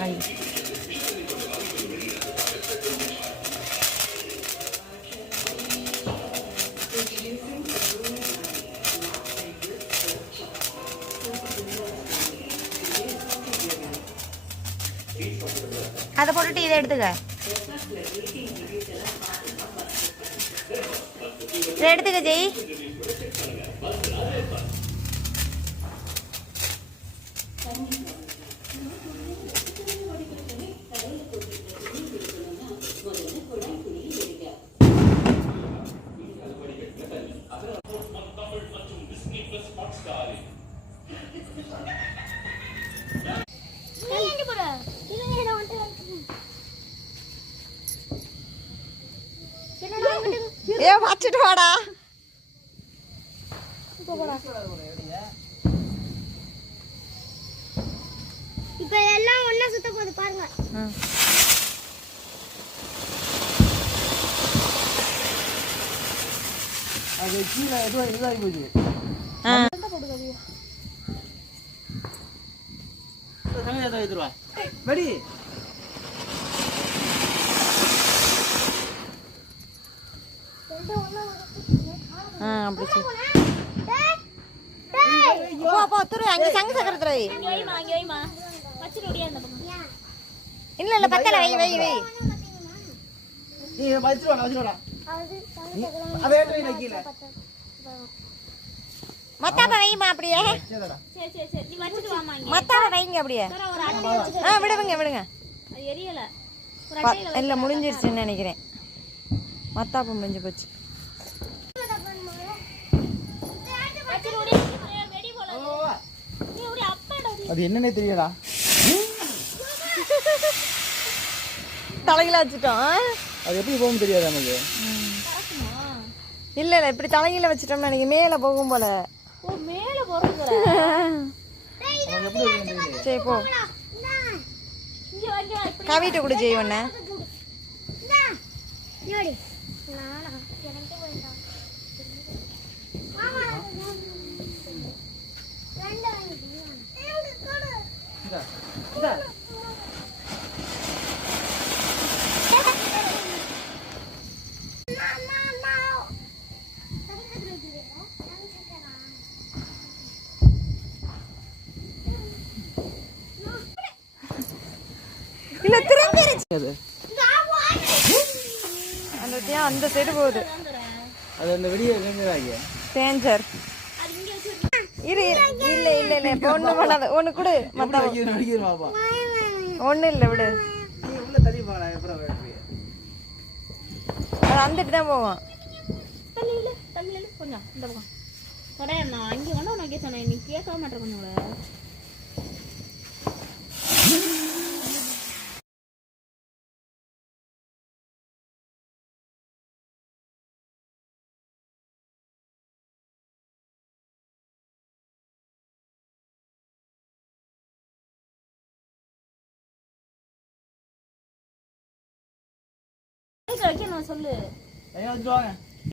Rice அதை போட்டுட்டு இதை எடுத்துக்க இதை எடுத்துக்க ஜெய் Thank you. வச்சுட்டு வாடா. இப்ப எல்லாம் ஒண்ணா சுத்த போகுது பாருங்க. அது கீழே இதுவாக இதாகி போச்சு வெடி ஆ அப்படி சரி போ போ துரு அங்கே சங்கு சக்கர துறை வைமா அங்கே வைமா. வச்சுட்டு ஓடியா இந்த பக்கம் இல்ல இல்ல பத்தல வை வை வை. நீ வச்சிருவா வச்சிருவாடா அதை ஏற்ற கீழே. மத்தாப்ப வைமா அப்படியே. சரிடா சரி சரி சரி. நீ வச்சுட்டு வாமா இங்க. மத்தாப்ப வைங்க அப்படியே. தர ஒரு அட்டை வச்சு ஆ விடுங்க விடுங்க. அது எரியல. இல்ல முடிஞ்சிருச்சுன்னு நினைக்கிறேன். மத்தாப்பு முடிஞ்சு போச்சு வச்சுட்டு ஓடி ஏய், வெடி போல நீ ஓடி அப்பாடா ஓடி. அது என்னன்னே தெரியலடா தலையில வச்சுட்டோம் ஆ? அது எப்படி போகும் தெரியாது நமக்கு? பறக்குமா? இல்ல இல்ல இப்படி தலையில வச்சுட்டோம்னு நினைக்க மேல போகும் போல. ஓ மேல சரி போ. கவிட்ட கூட செய்ய இந்தா இல்ல திரும்பிருச்சு அது. அந்த அந்த சைடு போகுது. அது அந்த வெடியை நின்றுடாங்க டேஞ்சர் இரு. இல்ல இல்ல இல்ல இப்ப ஒண்ணு பண்ணாத. ஒண்ணு கொடு மத்தா ஒண்ணு இல்ல விடு. வந்துட்டு தான் போவோம் தள்ளி இல்ல தள்ளி இல்ல கொஞ்சம் இந்த பக்கம். நான் இங்க வேணா உனக்கு சொன்னேன் நீ கேட்க மாட்டேன் கொஞ்சம் வைக்கணும் சொல்லு. ஐயா வச்சுட்டு வாங்க.